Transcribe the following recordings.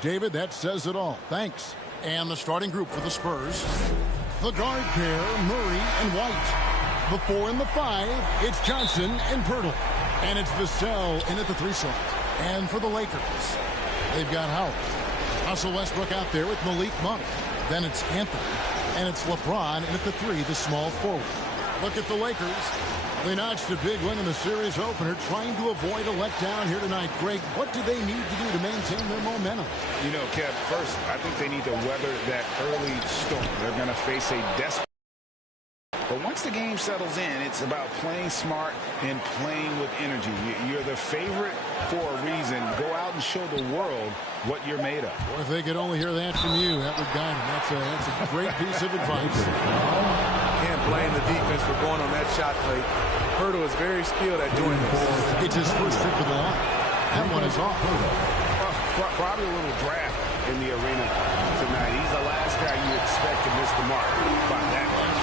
David. That says it all. Thanks. And the starting group for the Spurs. The guard pair, Murray and White. The 4 and the 5, it's Johnson and Poeltl. And it's Vassell in at the 3 slot. And for the Lakers, they've got Howard. Russell Westbrook out there with Malik Monk. Then it's Anthony. And it's LeBron in at the 3, the small forward. Look at the Lakers. They notched a big win in the series opener, trying to avoid a letdown here tonight. Greg, what do they need to do to maintain their momentum? You know, Kev, first, I think they need to weather that early storm. They're going to face a desperate. But once the game settles in, it's about playing smart and playing with energy. You're the favorite for a reason. Go out and show the world what you're made of. Or if they could only hear that from you, that would guide them. That's a great piece of advice. Can't blame the defense for going on that shot play. Poeltl is very skilled at doing this. It's his first trip to the line. That one is off. Probably a little draft in the arena tonight. He's the last guy you expect to miss the mark by that much.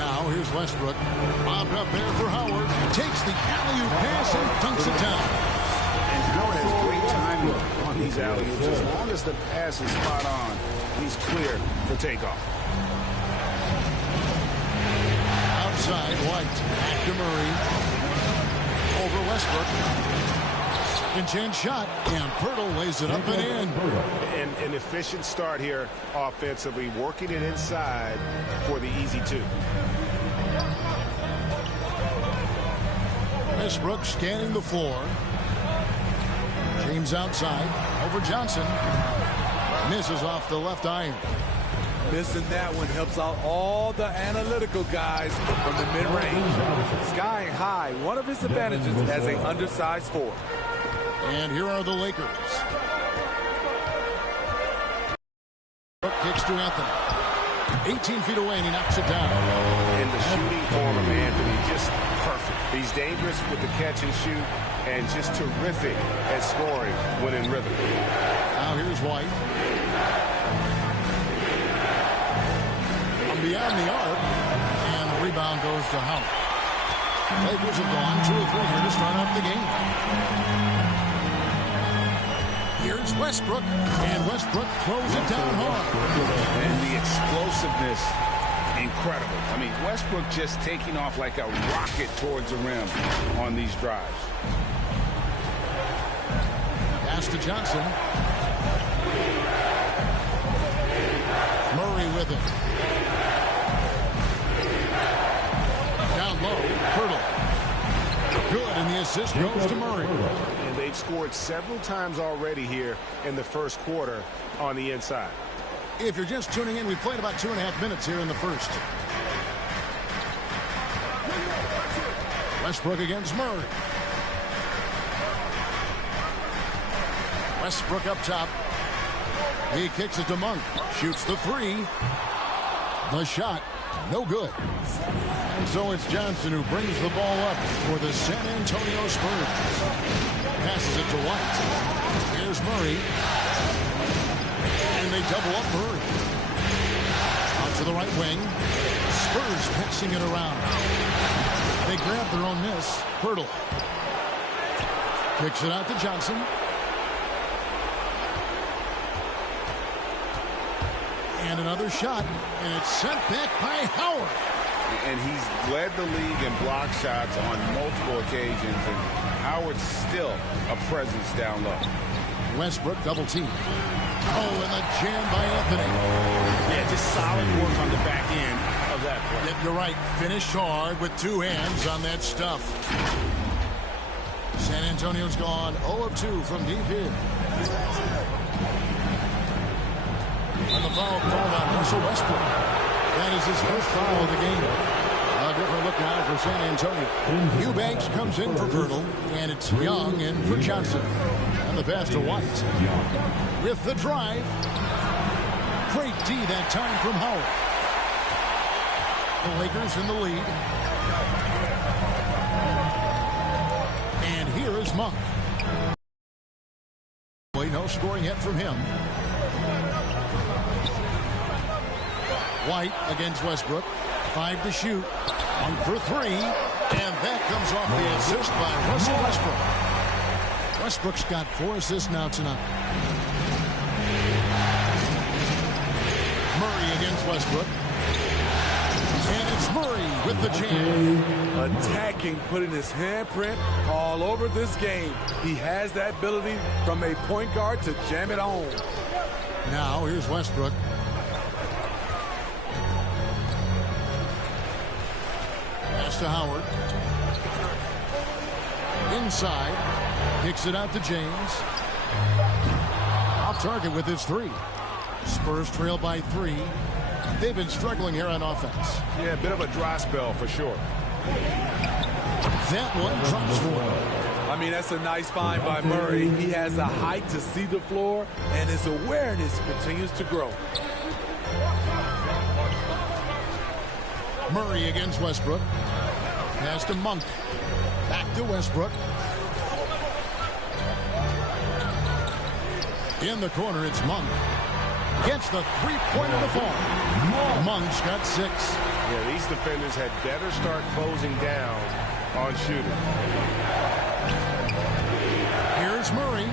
Now here's Westbrook. Bobbed up there for Howard. Takes the alley-oop pass and dunks it down. And Howard has great timing on these alley-oops. As long as the pass is spot on, he's clear for takeoff. Outside, White. Back to Murray. Over Westbrook. Second chance shot. And Poeltl lays it up and in. And an efficient start here offensively, working it inside for the easy 2. Westbrook scanning the floor. James outside. Over Johnson. Misses off the left iron. Missing that one helps out all the analytical guys from the mid-range. Skying high, one of his advantages as an undersized 4. And here are the Lakers. Kicks to Anthony. 18 feet away, and he knocks it down. And the shooting form of Anthony, just perfect. He's dangerous with the catch and shoot, and just terrific at scoring when in rhythm. Now here's White. Beyond the arc, and the rebound goes to Howard. Lakers have gone 2 or 3 here to start up the game. Here's Westbrook, and Westbrook throws it down hard. And the explosiveness, incredible. I mean, Westbrook just taking off like a rocket towards the rim on these drives. Pass to Johnson. Murray with it. Down low, Poeltl. Good, and the assist goes to Murray. And they've scored several times already here in the first quarter on the inside. If you're just tuning in, we played about 2.5 minutes here in the first. Westbrook against Murray. Westbrook up top. He kicks it to Monk. Shoots the 3. The shot, no good. And so it's Johnson who brings the ball up for the San Antonio Spurs. Passes it to White. Here's Murray. And they double up Murray. Out to the right wing. Spurs passing it around. They grab their own miss. Poeltl. Kicks it out to Johnson. And another shot, and it's sent back by Howard. And he's led the league in block shots on multiple occasions, and Howard's still a presence down low. Westbrook double team. Oh, and a jam by Anthony. Yeah, just solid work on the back end of that play. Yep, you're right. Finished hard with 2 hands on that stuff. San Antonio's gone 0 of 2 from deep here. And the foul called on Russell Westbrook. That is his first foul of the game. A different look now for San Antonio. Eubanks comes in for Poeltl, and it's Young in for Johnson. And the pass to White. With the drive. Great D that time from Howard. The Lakers in the lead. And here is Monk. No scoring yet from him. White against Westbrook. 5 to shoot. 1 for 3. And that comes off the assist by Russell Westbrook. Westbrook's got 4 assists now tonight. Murray against Westbrook. And it's Murray with the jam. Attacking, putting his handprint all over this game. He has that ability from a point guard to jam it home. Now here's Westbrook. Pass to Howard. Inside. Kicks it out to James. Off target with his 3. Spurs trail by 3. They've been struggling here on offense. Yeah, a bit of a dry spell for sure. That one drops for him. I mean, that's a nice find by Murray. He has the height to see the floor, and his awareness continues to grow. Murray against Westbrook. Pass to Monk. Back to Westbrook. In the corner, it's Monk. Gets the three-pointer to fall. Monk's got 6. Yeah, these defenders had better start closing down on shooting. Here's Murray.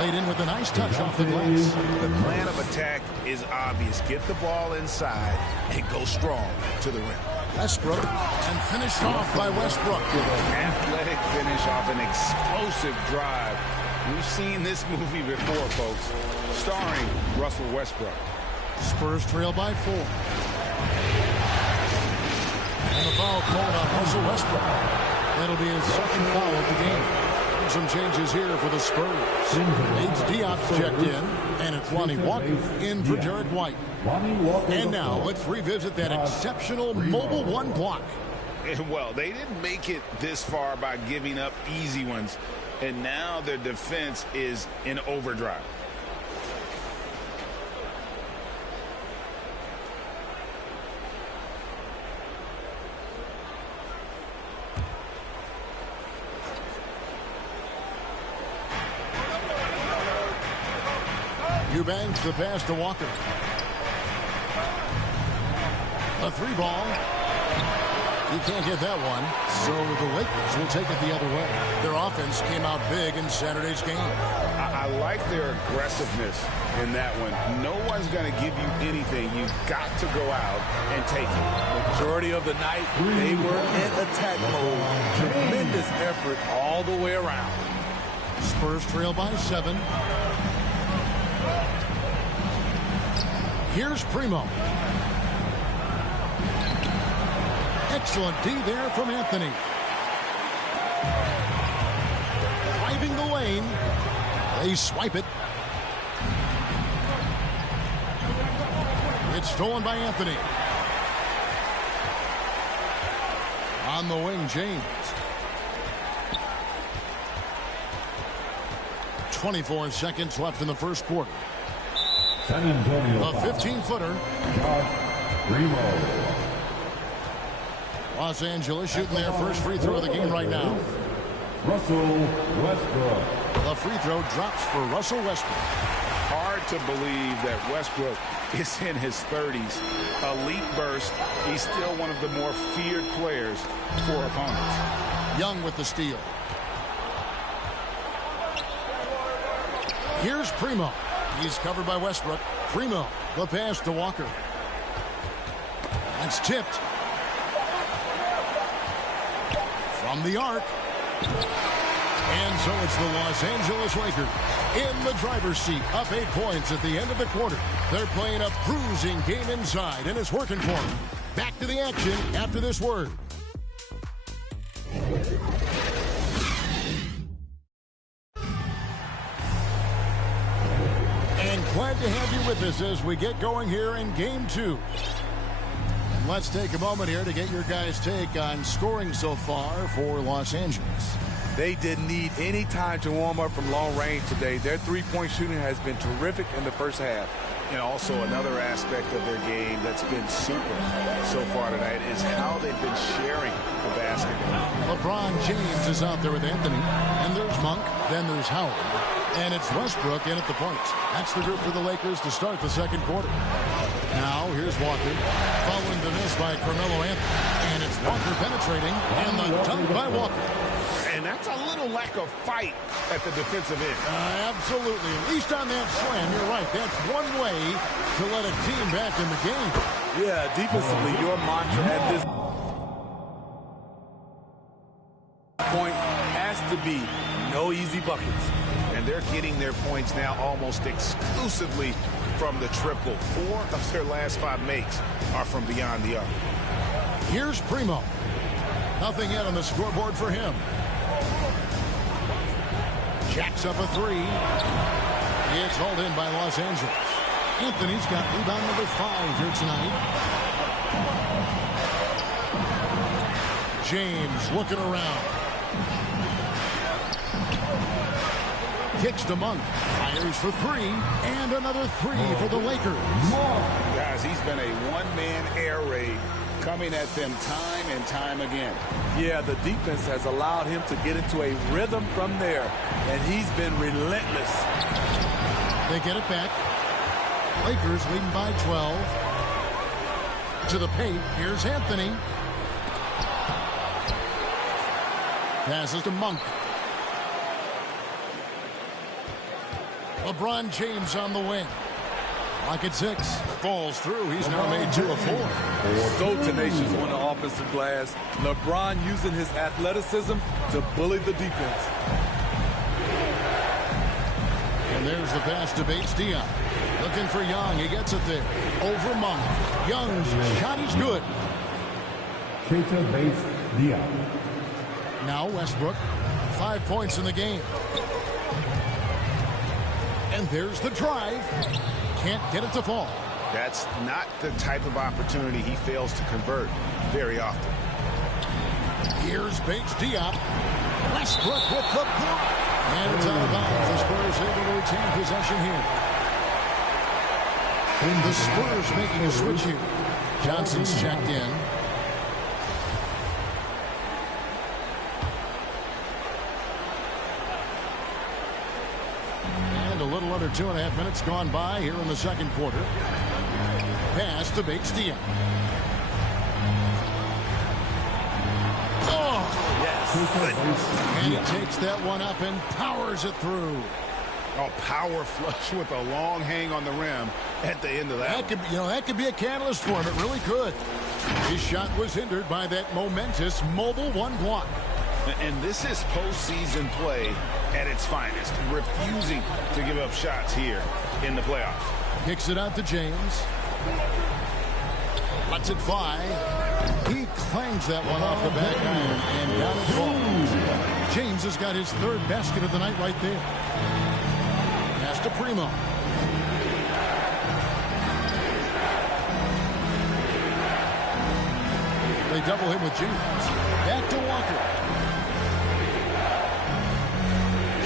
Laid in with a nice touch off the glass. The plan of attack is obvious. Get the ball inside and go strong to the rim. Westbrook, and finished off by Westbrook. Athletic finish off an explosive drive. We've seen this movie before, folks, starring Russell Westbrook. Spurs trail by 4. And the foul called on Russell Westbrook. That'll be his second foul of the game. Some changes here for the Spurs. Nate's Diop's checked in, and it's Lonnie Walker in for Derek White. And now let's revisit that exceptional Mobile 1 block. Well, they didn't make it this far by giving up easy ones, and now their defense is in overdrive. Eubanks the pass to Walker. A 3-ball. He can't get that one, so the Lakers will take it the other way. Their offense came out big in Saturday's game. I like their aggressiveness in that one. No one's going to give you anything. You've got to go out and take it. Majority of the night, they were in attack mode. Tremendous effort all the way around. Spurs trail by 7. Here's Primo. Excellent D there from Anthony. Driving the lane. They swipe it. It's stolen by Anthony. On the wing, James. 24 seconds left in the first quarter. San Antonio. A 15-footer. Primo. Los Angeles shooting their first free throw of the game right now. Russell Westbrook. The free throw drops for Russell Westbrook. Hard to believe that Westbrook is in his 30s. Elite burst. He's still one of the more feared players for opponents. Young with the steal. Here's Primo. He's covered by Westbrook. Primo, the pass to Walker. That's tipped. From the arc. And so it's the Los Angeles Lakers in the driver's seat, up 8 points at the end of the quarter. They're playing a bruising game inside, and it's working for them. Back to the action after this word. And glad to have you with us as we get going here in Game 2. And let's take a moment here to get your guys' take on scoring so far for Los Angeles. They didn't need any time to warm up from long range today. Their three-point shooting has been terrific in the first half. And also another aspect of their game that's been super so far tonight is how they've been sharing the basketball. LeBron James is out there with Anthony. And there's Monk. Then there's Howard. And it's Westbrook in at the point. That's the group for the Lakers to start the second quarter. Now, here's Walker. Following the miss by Carmelo Anthony. And it's Walker penetrating. And the dunk by Walker. And That's a little lack of fight at the defensive end. Absolutely. At least on that slam, you're right. That's one way to let a team back in the game. Yeah, defensively, your mantra at this point has to be no easy buckets. And they're getting their points now almost exclusively from the triple. 4 of their last 5 makes are from beyond the arc. Here's Primo. Nothing yet on the scoreboard for him. Jacks up a 3. It's hauled in by Los Angeles. Anthony's got rebound number 5 here tonight. James looking around. Kicks to Monk. Fires for 3. And another 3 for the Lakers. Guys, he's been a one-man air raid coming at them time and time again. Yeah, the defense has allowed him to get into a rhythm from there, and he's been relentless. They get it back. Lakers leading by 12. To the paint. Here's Anthony. Passes to Monk. LeBron James on the wing. Rocket 6. Falls through. He's now made 2 of 4. So tenacious on the offensive glass. LeBron using his athleticism to bully the defense. And there's the pass to Bates Diop. Looking for Young. He gets it there. Over Monk. Young's shot is good. Keita Bates Diop. Now Westbrook. 5 points in the game. And there's the drive. Can't get it to fall. That's not the type of opportunity he fails to convert very often. Here's Bates Diop. Westbrook with the block. And it's out of bounds. The Spurs able to retain possession here. The Spurs making a switch here. Johnson's checked in. And a little under 2.5 minutes gone by here in the second quarter. Pass to Bates Diop. Oh! Yes. And he takes that one up and powers it through. A power flush with a long hang on the rim at the end of that. That could be a catalyst for him. It really could. His shot was hindered by that momentous mobile 1 block. And this is postseason play at its finest. Refusing to give up shots here in the playoffs. Kicks it out to James. Lets it fly. He clangs that one off the back iron and down it falls. James has got his 3rd basket of the night right there. Pass to Primo. They double him with James. Back to Walker.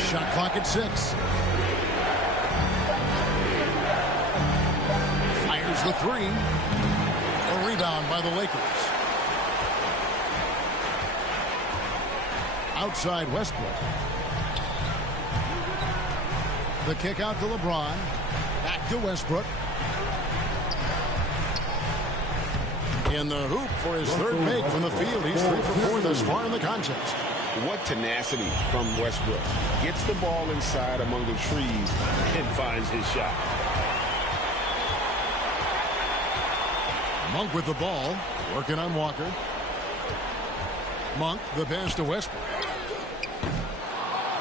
Shot clock at 6. Fires the 3. A rebound by the Lakers. Outside Westbrook. The kick out to LeBron. Back to Westbrook. In the hoop for his 3rd make from the field. He's 3 for 4 thus far in the contest. What tenacity from Westbrook. Gets the ball inside among the trees and finds his shot. Monk with the ball. Working on Walker. Monk, the pass to Westbrook.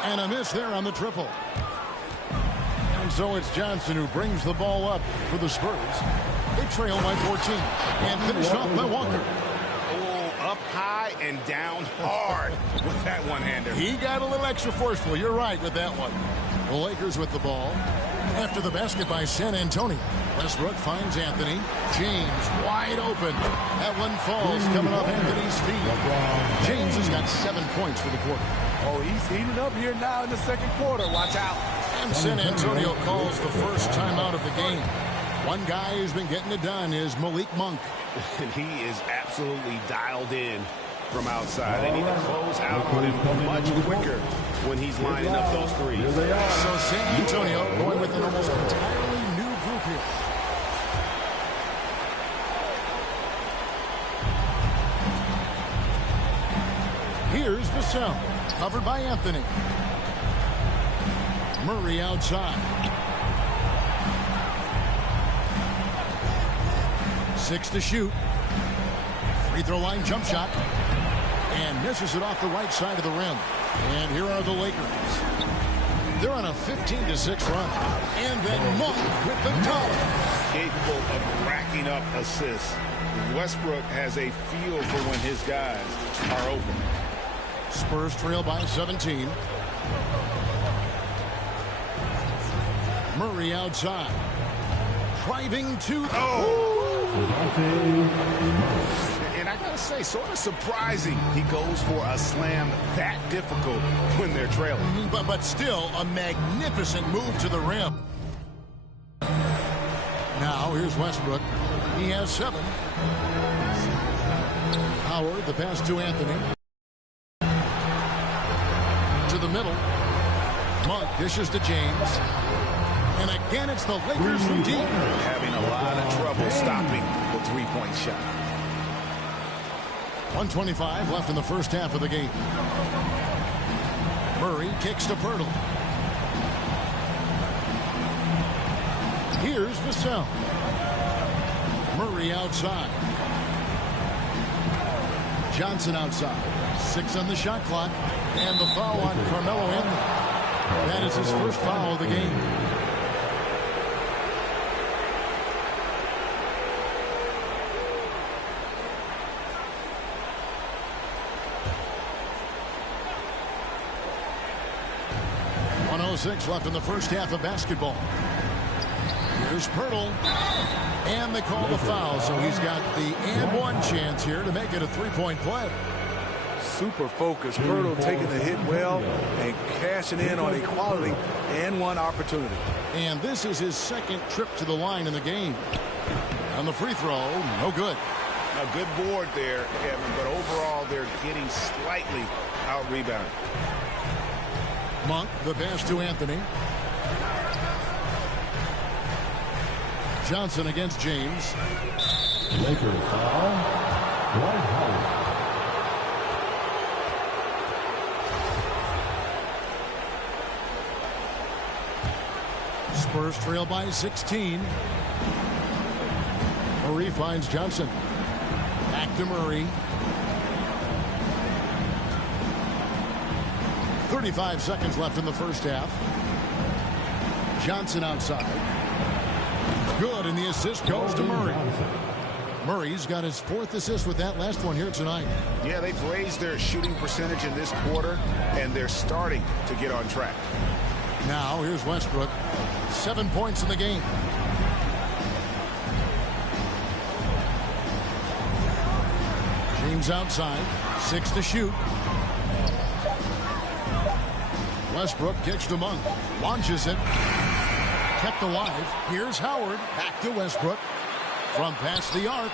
And a miss there on the triple. And so it's Johnson who brings the ball up for the Spurs. They trail by 14. And finished off by Walker. Up high and down hard with that one-hander. He got a little extra forceful. You're right with that one. The Lakers with the ball. After the basket by San Antonio. Westbrook finds Anthony. James wide open. That one falls coming off Anthony's feet. James has got 7 points for the quarter. Oh, he's heating up here now in the second quarter. Watch out. And San Antonio calls the first timeout of the game. One guy who's been getting it done is Malik Monk. And he is absolutely dialed in from outside. They need to close out on him much quicker when he's lining up those threes. So San Antonio going with an almost entirely new group here. Here's the Vassell, covered by Anthony. Murray outside. 6 to shoot. Free throw line jump shot. And misses it off the right side of the rim. And here are the Lakers. They're on a 15-6 run. And then Monk with the dollar. Capable of racking up assists. Westbrook has a feel for when his guys are open. Spurs trail by 17. Murray outside. Driving to... And I gotta say, sort of surprising he goes for a slam that difficult when they're trailing. But still a magnificent move to the rim. Now here's Westbrook. He has 7. Howard, the pass to Anthony. To the middle. Monk dishes to James. And again, it's the Lakers from deep. Having a lot of trouble stopping the three-point shot. 1:25 left in the first half of the game. Murray kicks to Pirtle. Here's Vassell. Murray outside. Johnson outside. 6 on the shot clock. And the foul on Carmelo Anthony. That is his first foul of the game. .06 left in the first half of basketball. Here's Pirtle. And they call the foul, so he's got the and one chance here to make it a three-point play. Super focused. Pirtle taking the hit well and cashing in on a quality and one opportunity. And this is his second trip to the line in the game. On the free throw, no good. A good board there, Kevin, but overall they're getting slightly out-rebounded. Monk, the pass to Anthony. Johnson against James. Lakers foul. Dwight Howard. Spurs trail by 16. Murray finds Johnson. Back to Murray. 35 seconds left in the first half. Johnson outside. Good, and the assist goes to Murray. Murray's got his 4th assist with that last one here tonight. Yeah, they've raised their shooting percentage in this quarter, and they're starting to get on track. Now, here's Westbrook. 7 points in the game. James outside. 6 to shoot. Westbrook kicks to Monk. Launches it. Kept alive. Here's Howard. Back to Westbrook. From past the arc.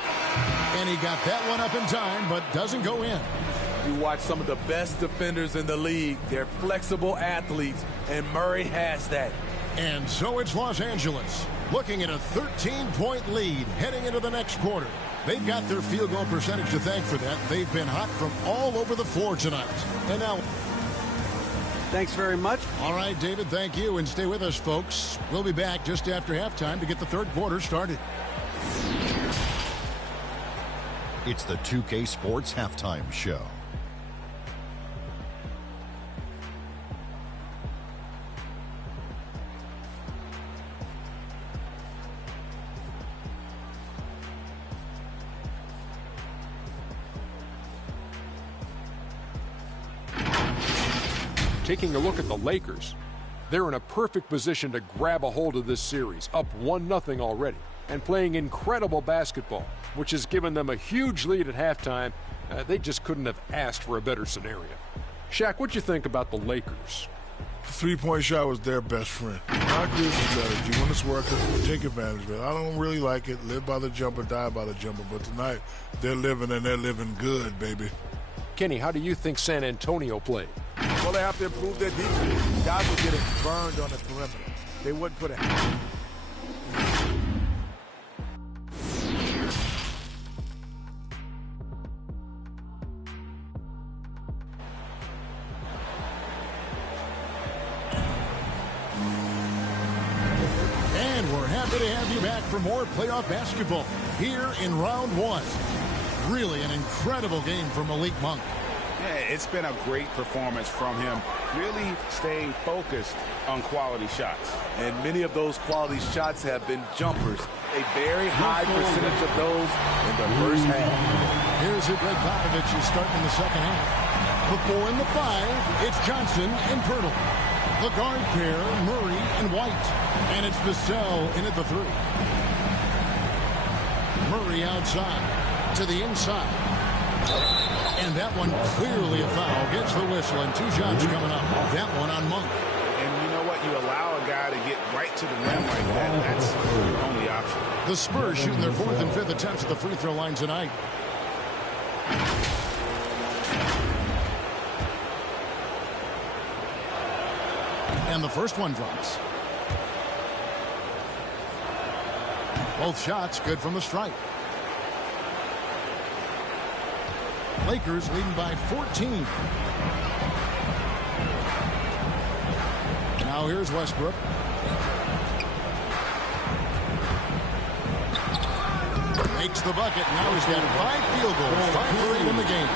And he got that one up in time, but doesn't go in. You watch some of the best defenders in the league. They're flexible athletes, and Murray has that. And so it's Los Angeles, looking at a 13-point lead heading into the next quarter. They've got their field goal percentage to thank for that. They've been hot from all over the floor tonight. And now... Thanks very much. All right, David, thank you. And stay with us, folks. We'll be back just after halftime to get the third quarter started. It's the 2K Sports Halftime Show. Taking a look at the Lakers, they're in a perfect position to grab a hold of this series, up 1-0 already, and playing incredible basketball, which has given them a huge lead at halftime. They just couldn't have asked for a better scenario. Shaq, what'd you think about the Lakers? The three-point shot was their best friend. I agree with the strategy. When it's working, take advantage of it. I don't really like it. Live by the jumper, die by the jumper. But tonight, they're living, and they're living good, baby. Kenny, how do you think San Antonio played? Well, they have to improve their defense. Guys were getting burned on the perimeter. They wouldn't put a... Good to have you back for more playoff basketball here in round one. Really an incredible game from Malik Monk. Yeah, it's been a great performance from him, really staying focused on quality shots. And many of those quality shots have been jumpers. A very high percentage of those in the first half. Here's who Greg Popovich is starting in the second half. The 4 and the 5, it's Johnson and Pirtle. The guard pair, Murray and White. And it's Vassell in at the 3. Murray outside to the inside. And that one clearly a foul. Gets the whistle and 2 shots coming up. That one on Monk. And you know what? You allow a guy to get right to the rim like that. That's your only option. The Spurs shooting their 4th and 5th attempts at the free throw line tonight. And the first one drops. Both shots good from the stripe. Lakers leading by 14. Now here's Westbrook. Makes the bucket. Now he's got 5 field goals. 5 for 8 in the game.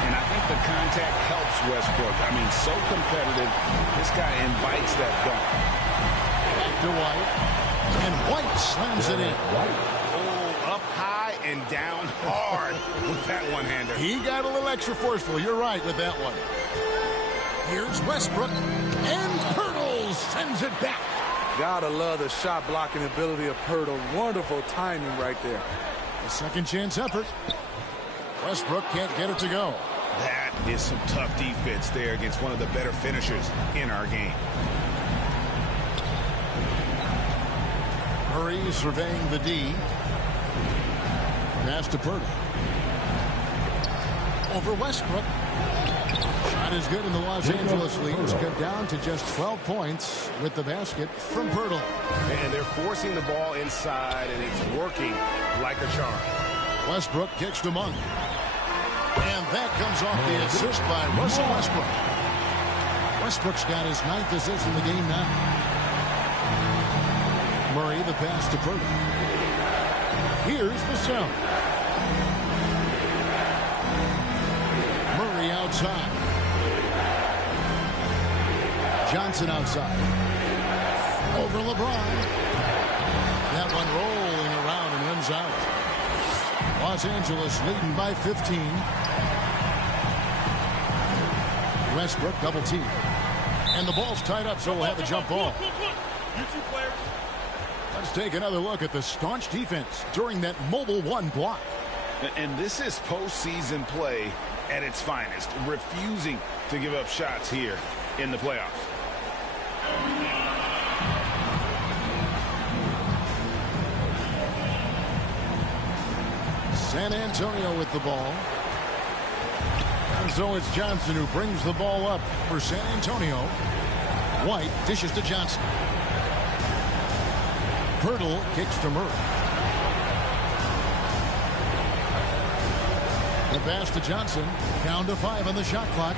And I think the contact helps Westbrook. I mean, so competitive. This guy invites that dunk. Back to White. And White slams it in. Oh, up high and down hard with that one-hander. He got a little extra forceful. You're right with that one. Here's Westbrook. And Pirtle sends it back. Gotta love the shot blocking ability of Pirtle. Wonderful timing right there. A second chance effort. Westbrook can't get it to go. That is some tough defense there against one of the better finishers in our game. Murray surveying the D. Pass to Pirtle. Over Westbrook. Shot is good, and the Los Angeles leads cut down to just 12 points with the basket from Pirtle. And they're forcing the ball inside, and it's working like a charm. Westbrook kicks to Monk. And that comes off the assist by Russell Westbrook. Westbrook's got his 9th assist in the game now. Murray, the pass to Pirtle. Here's Vassell. Murray outside. Johnson outside. Over LeBron. That one rolling around and runs out. Los Angeles leading by 15. Westbrook double team. And the ball's tied up, so we'll have a jump ball. Let's take another look at the staunch defense during that Mobile 1 block. And this is postseason play at its finest, refusing to give up shots here in the playoffs. San Antonio with the ball. And so it's Johnson who brings the ball up for San Antonio. White dishes to Johnson. Pirtle kicks to Murray. The pass to Johnson. Down to 5 on the shot clock.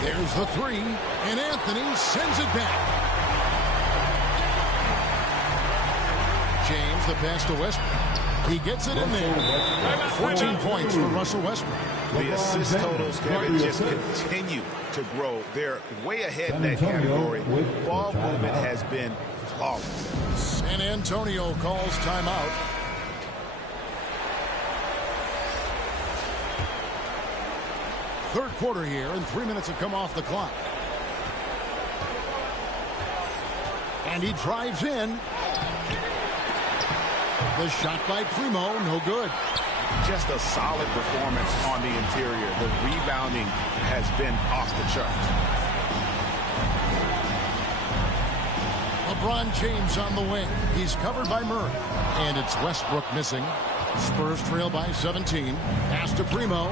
There's the 3. And Anthony sends it back. James, the pass to Westbrook. He gets it in there. 14 points for Russell Westbrook. The assist totals, Kevin, just continue to grow. They're way ahead in that category. Ball movement has been flawless. San Antonio calls timeout. Third quarter here, and 3 minutes have come off the clock. And he drives in. The shot by Primo, no good. Just a solid performance on the interior. The rebounding has been off the charts. LeBron James on the wing. He's covered by Murray. And it's Westbrook missing. Spurs trail by 17. Pass to Primo.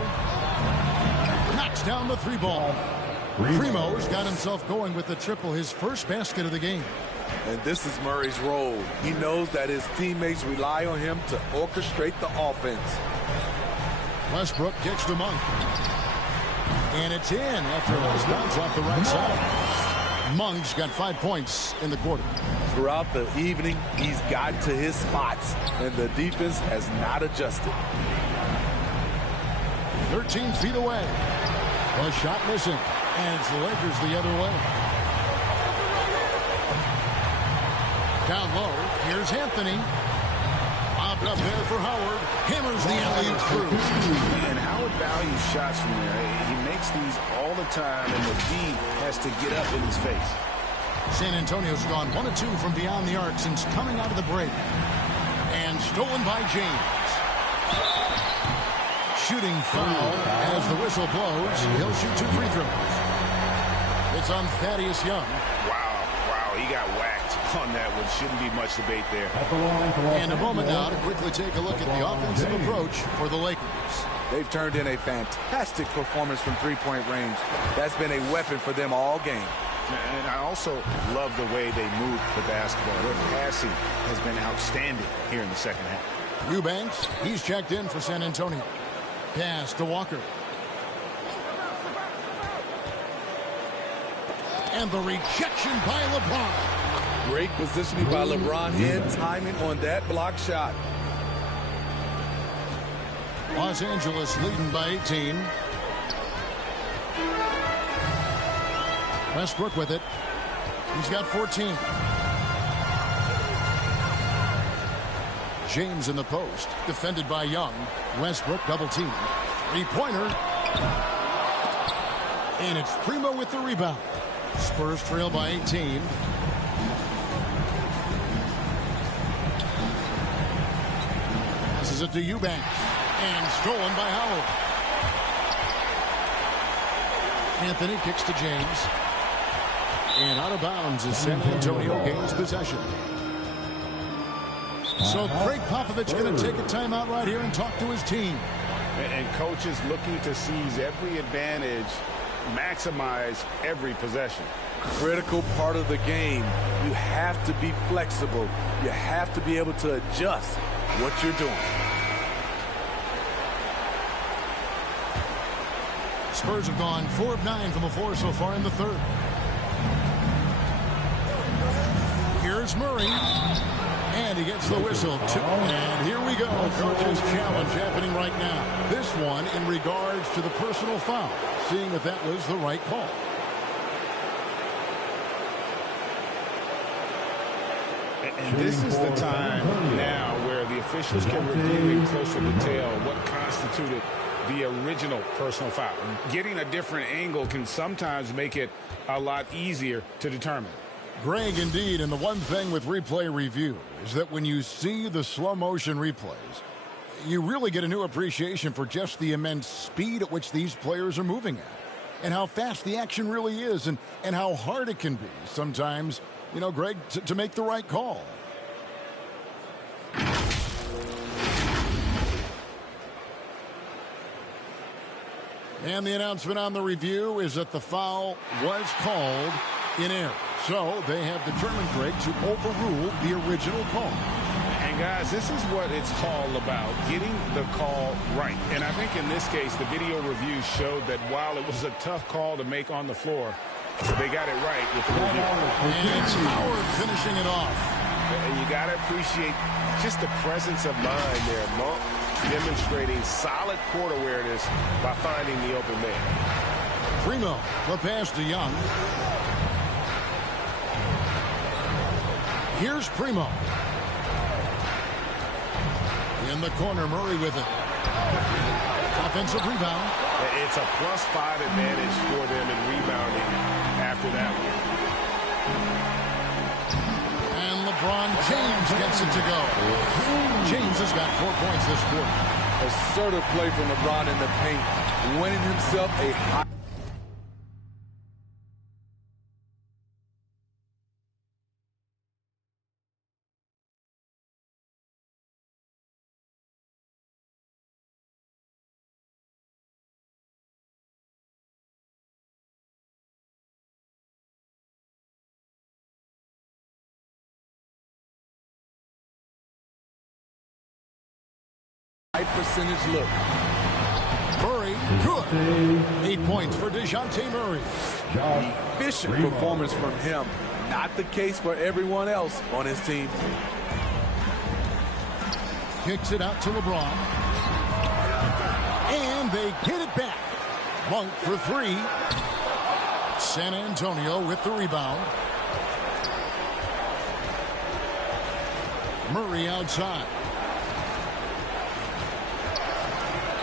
Knocks down the 3 ball. Primo's got himself going with the triple, his first basket of the game. And this is Murray's role. He knows that his teammates rely on him to orchestrate the offense. Westbrook kicks to Monk. And it's in after a nice bounce off the right side. Monk's got 5 points in the quarter. Throughout the evening, he's gotten to his spots, and the defense has not adjusted. 13 feet away. A shot missing. And it's the Lakers the other way. Down low. Here's Anthony. Popped up there for Howard. Hammers the alley-oop through. And Howard values shots from there. He makes these all the time, and the D has to get up in his face. San Antonio's gone 1 of 2 from beyond the arc since coming out of the break. And stolen by James. Shooting foul as the whistle blows. He'll shoot 2 free throws. It's on Thaddeus Young. Wow, he got whacked on that one. Shouldn't be much debate there. And a moment now to quickly take a look at the offensive approach for the Lakers. They've turned in a fantastic performance from three-point range. That's been a weapon for them all game. And I also love the way they move the basketball. Their passing has been outstanding here in the second half. Eubanks, he's checked in for San Antonio. Pass to Walker. And the rejection by LeBron. Great positioning by LeBron and timing on that block shot. Los Angeles leading by 18. Westbrook with it. He's got 14. James in the post. Defended by Young. Westbrook double team. Three-pointer. And it's Primo with the rebound. Spurs trail by 18. Passes it to Eubanks. And stolen by Howard. Anthony kicks to James. And out of bounds as San Antonio gains possession. So Greg Popovich going to take a timeout right here and talk to his team. And coach is looking to seize every advantage, maximize every possession. Critical part of the game. You have to be flexible. You have to be able to adjust what you're doing. Spurs have gone 4 of 9 from the floor so far in the third. Here's Murray. And he gets the whistle. And here we go. Coach's challenge happening right now. This one in regards to the personal foul. Seeing that that was the right call. And this is the time now where the officials can review in closer detail what constituted the original personal foul. Getting a different angle can sometimes make it a lot easier to determine. Greg, indeed, and the one thing with replay review is that when you see the slow motion replays, you really get a new appreciation for just the immense speed at which these players are moving at and how fast the action really is and how hard it can be sometimes, you know, Greg, to make the right call. And the announcement on the review is that the foul was called in error. So they have determined, Greg, to overrule the original call. And guys, this is what it's all about, getting the call right. And I think in this case, the video review showed that while it was a tough call to make on the floor, they got it right with the review. And it's Howard finishing it off. And you got to appreciate just the presence of mind there. Monk demonstrating solid court awareness by finding the open man. Primo, the pass to Young. Here's Primo. In the corner, Murray with it. Offensive rebound. It's a +5 advantage for them in rebounding after that one. And LeBron James gets it to go. James has got 4 points this quarter. Assertive play from LeBron in the paint, winning himself a high. Percentage look. Murray, good. 8 points for DeJounte Murray. Efficient performance from him. Not the case for everyone else on his team. Kicks it out to LeBron. And they get it back. Monk for three. San Antonio with the rebound. Murray outside.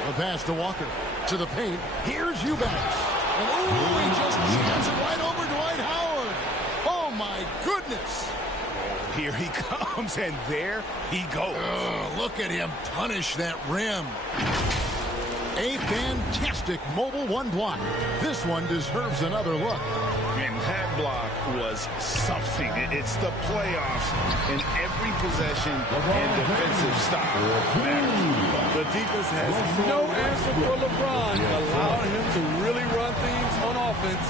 The pass to Walker. To the paint. Here's Eubanks. And he just jams it right over Dwight Howard. Oh, my goodness. Here he comes, and there he goes. Look at him punish that rim. A fantastic mobile one block. This one deserves another look. And that block was something. It's the playoffs, and every possession and defensive stop matters. The defense has no answer for LeBron, allowing him to really run things on offense.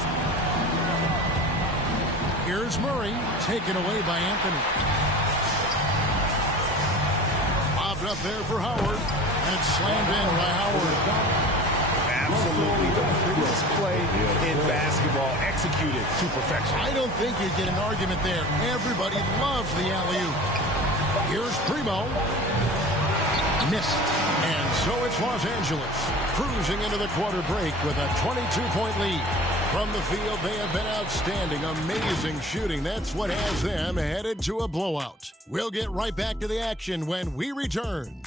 Here's Murray, taken away by Anthony. Bobbed up there for Howard, and slammed in by Howard. Absolutely the prettiest play in basketball, executed to perfection. I don't think you get an argument there. Everybody loves the alley-oop. Here's Primo. Missed. And so it's Los Angeles, cruising into the quarter break with a 22-point lead. From the field, they have been outstanding. Amazing shooting. That's what has them headed to a blowout. We'll get right back to the action when we return.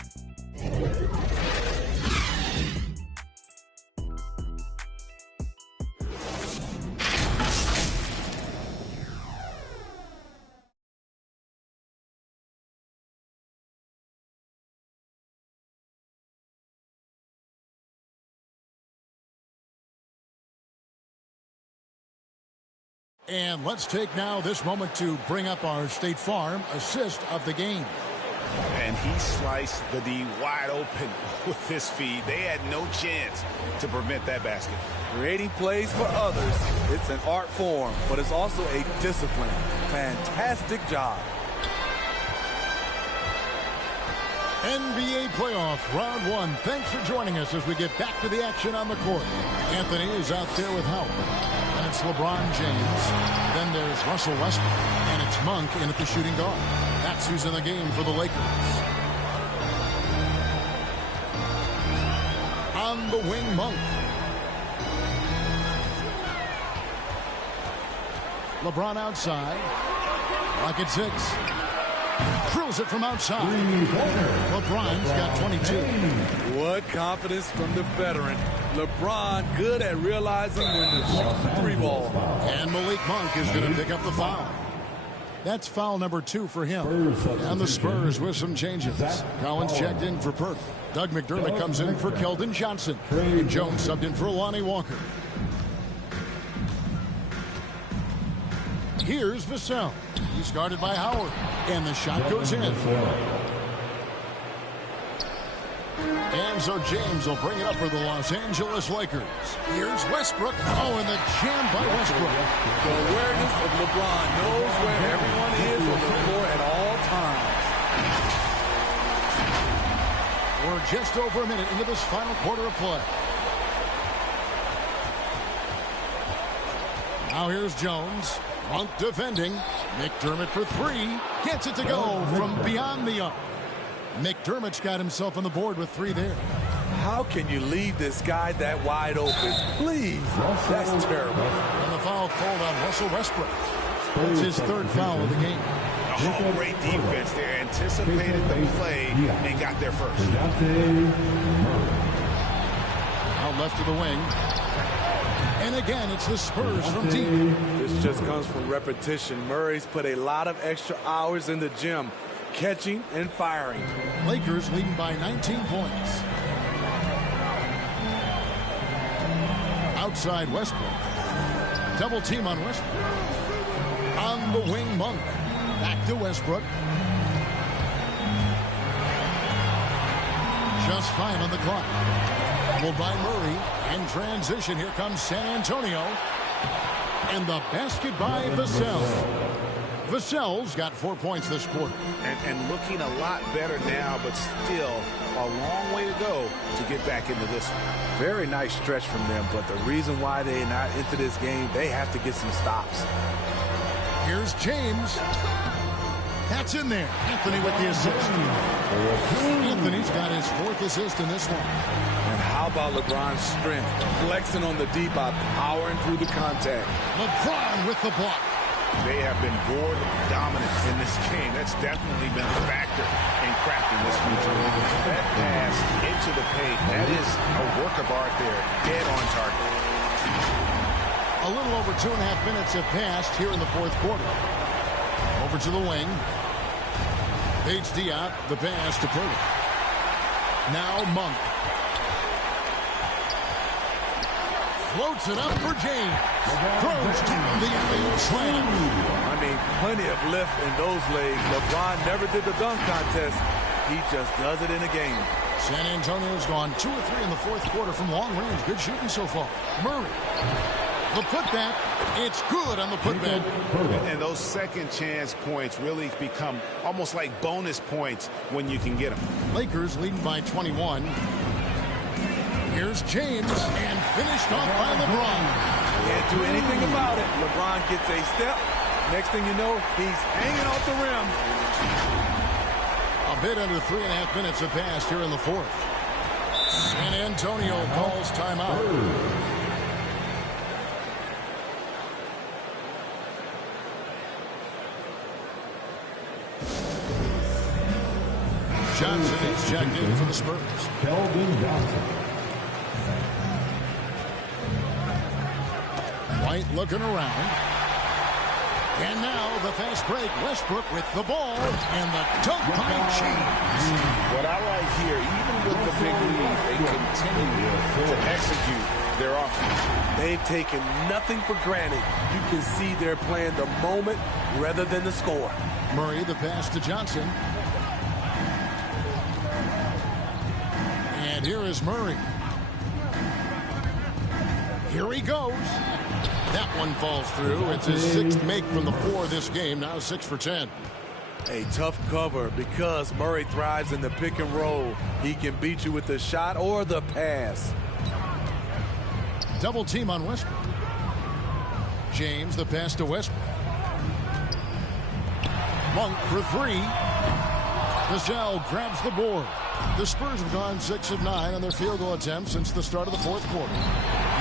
And let's take now this moment to bring up our State Farm assist of the game. And he sliced the D wide open with this feed. They had no chance to prevent that basket. Creating plays for others, it's an art form, but it's also a discipline. Fantastic job. NBA playoff round one. Thanks for joining us as we get back to the action on the court. Anthony is out there with Howard. And it's LeBron James. Then there's Russell Westbrook. And it's Monk in at the shooting guard. That's who's in the game for the Lakers. On the wing, Monk. LeBron outside. Rocket 6. Drills it from outside. LeBron's got 22. What confidence from the veteran. LeBron good at realizing when to shoot the three ball. And Malik Monk is going to pick up the foul. That's foul number 2 for him. And the Spurs with some changes. Collins checked in for Perk. Doug McDermott comes in for Keldon Johnson. And Jones subbed in for Lonnie Walker. Here's Vassell. He's guarded by Howard. And the shot goes in. And so James will bring it up for the Los Angeles Lakers. Here's Westbrook. Oh, and the jam by Westbrook. The awareness of LeBron knows where everyone is on the floor at all times. We're just over a minute into this final quarter of play. Now here's Jones. Monk defending. McDermott for 3. Gets it to go from beyond the arc. McDermott's got himself on the board with 3 there. How can you leave this guy that wide open? Please. That's terrible. And the foul called on Russell Westbrook. That's his 3rd foul of the game. Oh, great defense there. Anticipated the play and got there first. Out left to the wing. And again, it's the Spurs from deep. This just comes from repetition. Murray's put a lot of extra hours in the gym, catching and firing. Lakers leading by 19 points. Outside Westbrook. Double team on Westbrook. On the wing, Monk. Back to Westbrook. Just 5 on the clock. Doubled by Murray. In transition, here comes San Antonio. And the basket by Vassell. Vassell's got 4 points this quarter. And looking a lot better now, but still a long way to go to get back into this one. Very nice stretch from them, but the reason why they're not into this game, they have to get some stops. Here's James. That's in there. Anthony with the assist. Anthony's got his 4th assist in this one. And how about LeBron's strength, flexing on the D-bot, powering through the contact. LeBron with the block. They have been board dominant in this game. That's definitely been a factor in crafting this future. That pass into the paint, that is a work of art there. Dead on target. A little over 2.5 minutes have passed here in the 4th quarter. Over to the wing. Paige Diop, the pass to Purtle. Now Monk. Floats it up for James. Throws down the alley-oop slam. I mean, plenty of lift in those legs. LeBron never did the dunk contest. He just does it in a game. San Antonio's gone 2 or 3 in the 4th quarter from long range. Good shooting so far. Murray. The putback. It's good on the putback. And those second chance points really become almost like bonus points when you can get them. Lakers leading by 21. Here's James, and finished off by LeBron. Can't do anything about it. LeBron gets a step. Next thing you know, he's hanging off the rim. A bit under 3.5 minutes have passed here in the 4th. San Antonio calls timeout. Johnson is checked in for the Spurs. Keldon Johnson. White looking around. And now the fast break. Westbrook with the ball and the dunk by James. What I like here, even with the big lead, they continue to execute their offense. They've taken nothing for granted. You can see they're playing the moment rather than the score. Murray the pass to Johnson. And here is Murray. Here he goes. That one falls through. It's his 6th make from the 4 this game. Now 6 for 10. A tough cover because Murray thrives in the pick and roll. He can beat you with the shot or the pass. Double team on Westbrook. James the pass to Westbrook. Monk for 3. Vassell grabs the board. The Spurs have gone 6 of 9 on their field goal attempts since the start of the 4th quarter.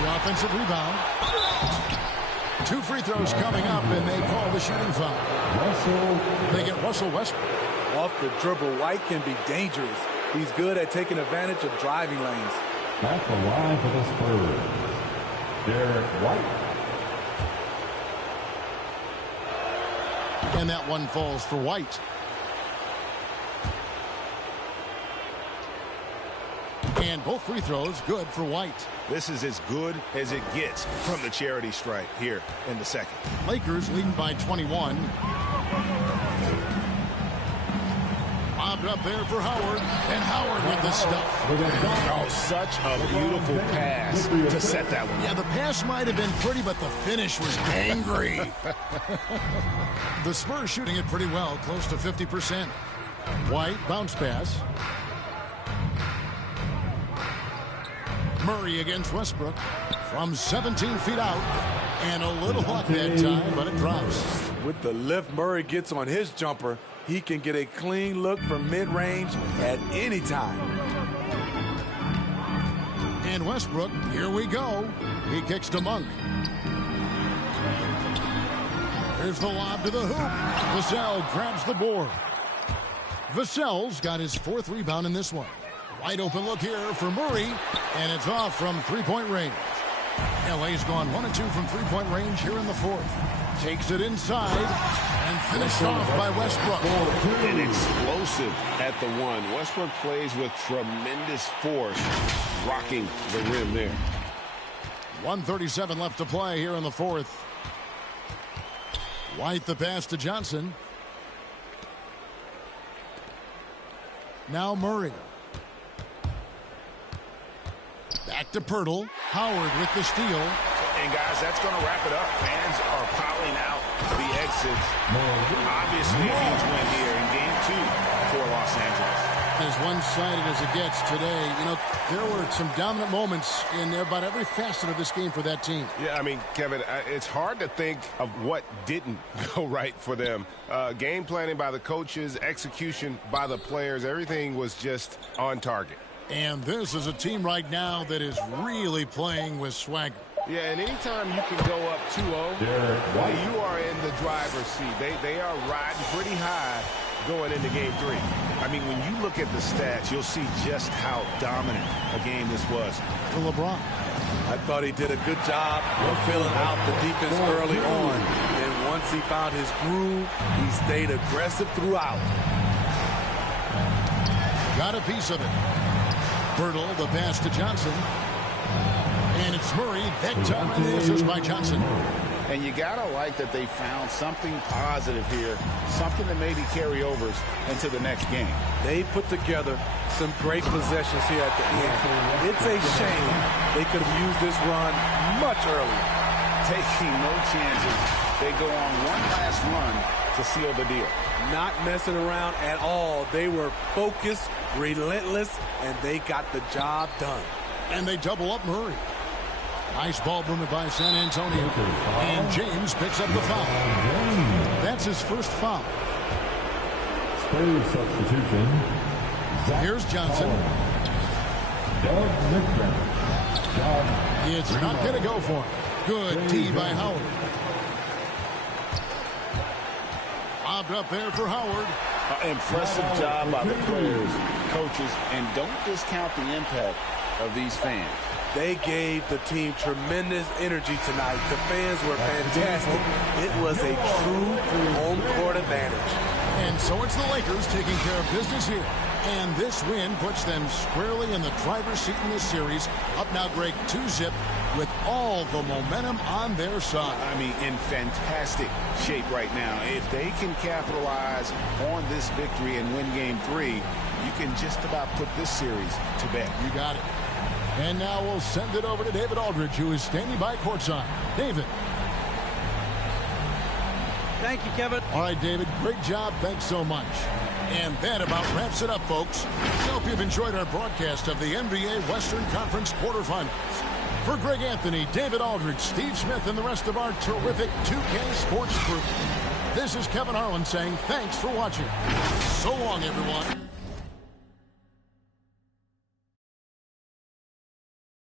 The offensive rebound. 2 free throws coming up, and they call the shooting foul. They get Russell Westbrook. Off the dribble, White can be dangerous. He's good at taking advantage of driving lanes. At the line for the Spurs, Derek White. And that one falls for White. And both free throws good for White. This is as good as it gets from the charity stripe here in the 2nd. Lakers leading by 21. Bobbed up there for Howard. And Howard with the stuff. Oh, such a beautiful pass to set that one. Yeah, the pass might have been pretty, but the finish was angry. The Spurs shooting it pretty well, close to 50%. White, bounce pass. Murray against Westbrook from 17 feet out. And a little luck that time, but it drops. With the lift Murray gets on his jumper, he can get a clean look from mid-range at any time. And Westbrook, here we go. He kicks to Monk. Here's the lob to the hoop. Vassell grabs the board. Vassell's got his 4th rebound in this one. Wide open look here for Murray, and it's off from 3-point range. LA's gone 1 of 2 from 3-point range here in the 4th. Takes it inside and finished off by Westbrook. And explosive at the 1. Westbrook plays with tremendous force, rocking the rim there. 1:37 left to play here in the 4th. White the pass to Johnson. Now Murray. Back to Purtle. Howard with the steal. And guys, that's going to wrap it up. Fans are piling out the exits. Obviously a huge win here in Game 2 for Los Angeles. As one-sided as it gets today, you know, there were some dominant moments in about every facet of this game for that team. Yeah, I mean, Kevin, it's hard to think of what didn't go right for them. Game planning by the coaches, execution by the players, everything was just on target. And this is a team right now that is really playing with swagger. Yeah, and anytime you can go up 2-0, you are in the driver's seat. They are riding pretty high going into Game 3. I mean, when you look at the stats, you'll see just how dominant a game this was. For LeBron. I thought he did a good job of filling out the defense early on. And once he found his groove, he stayed aggressive throughout. Got a piece of it. Birtle, the pass to Johnson. And it's Murray. That time on the assist by Johnson. And you got to like that they found something positive here, something that maybe carry overs into the next game. They put together some great possessions here at the end. It's a shame they could have used this run much earlier. Taking no chances. They go on one last run to seal the deal. Not messing around at all. They were focused, relentless, and they got the job done. And they double up Murray. Nice ball movement by San Antonio. And James picks up the foul. That's his first foul. Spurs substitution. Here's Johnson. It's not going to go for him. Good D by Howard. Lobbed up there for Howard. Impressive job by the players, coaches, and don't discount the impact of these fans. They gave the team tremendous energy tonight. The fans were fantastic. It was a true home court advantage. And so it's the Lakers taking care of business here. And this win puts them squarely in the driver's seat in this series. Up now, Greg, 2-zip with all the momentum on their side. I mean, in fantastic shape right now. If they can capitalize on this victory and win Game 3, you can just about put this series to bed. You got it. And now we'll send it over to David Aldridge, who is standing by courtside. David. Thank you, Kevin. All right, David, great job. Thanks so much. And that about wraps it up, folks. I hope you've enjoyed our broadcast of the NBA Western Conference quarterfinals. For Greg Anthony, David Aldridge, Steve Smith, and the rest of our terrific 2K Sports crew, this is Kevin Harlan saying thanks for watching. So long, everyone.